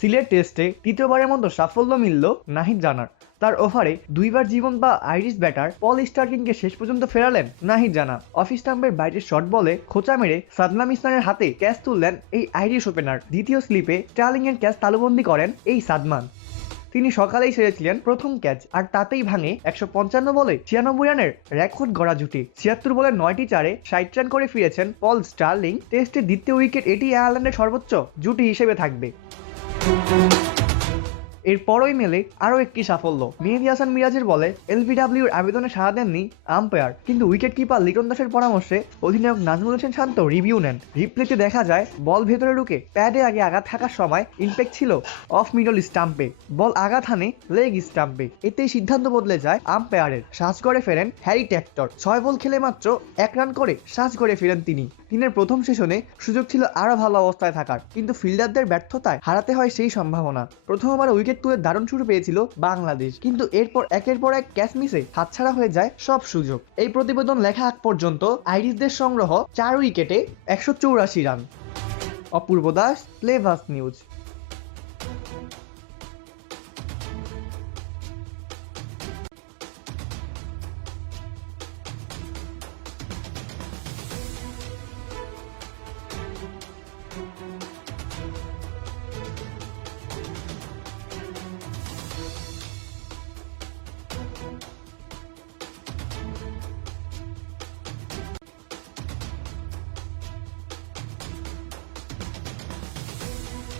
সিলেট টেস্টে তৃতীয়বারের মতো সাফল্য মিলল নাহিদ রানার। তার ওভারে 2বার জীবন বা আইরিশ ব্যাটার পল স্টার্কিংকে শেষ পর্যন্ত ফেরালেন নাহিদ রানা। অফ স্টাম্পের বাইরের শর্ট বলে খোঁচা মেরে সাদমান ইসলামের হাতে ক্যাচ তুললেন এই আইরিশ ওপেনার। দ্বিতীয় স্লিপে স্টার্লিং এর ক্যাচ তালুবন্দি করেন এই সাদমান। তিনি সকালেই সেরেছিলেন প্রথম ক্যাচ, আর তাতেই ভাঙে 155 বলে 96 রানের রেকর্ড গড়া জুটি। 76 বলে 9টি চারে 60 রান করে ফিরেছেন পল স্টার্লিং। টেস্টের দ্বিতীয় উইকেট এটি আয়ারল্যান্ডের সর্বোচ্চ জুটি হিসেবে থাকবে। এরপরই মেলে আরও একটি সাফল্য। মেহেদী হাসান মিরাজের বলে এলবিডব্লিউর আবেদনে সাড়া দেননি আম্পায়ার, কিন্তু উইকেট কিপার লিটন দাসের পরামর্শে অধিনায়ক নাজমুল হোসেন শান্ত রিভিউ নেন। রিপ্লেতে দেখা যায় বল ভেতরে ঢুকে প্যাডে আগে আঘাত থাকার সময় ইম্প্যাক্ট ছিল অফ মিডল স্টাম্পে, বল আঘাত হানে লেগ স্টাম্পে। এতেই সিদ্ধান্ত বদলে যায় আম্পায়ারের। সাজঘরে ফেরেন হ্যারি ট্যাক্টর। 6 বল খেলে মাত্র 1 রান করে সাজঘরে ফেরেন তিনি। দিনের প্রথম সেশনে সুযোগ ছিল আরো ভালো অবস্থায় থাকার, কিন্তু ফিল্ডারদের ব্যর্থতায় হারাতে হয় সেই সম্ভাবনা। প্রথমবার উইকেট তুলে দারুণ শুরু পেয়েছিল বাংলাদেশ, কিন্তু এরপর একের পর এক ক্যাচ মিসে হাতছাড়া হয়ে যায় সব সুযোগ। এই প্রতিবেদন লেখা আগ পর্যন্ত আইরিশদের সংগ্রহ 4 উইকেটে 184 রান। অপূর্ব দাস, প্লেভাস নিউজ।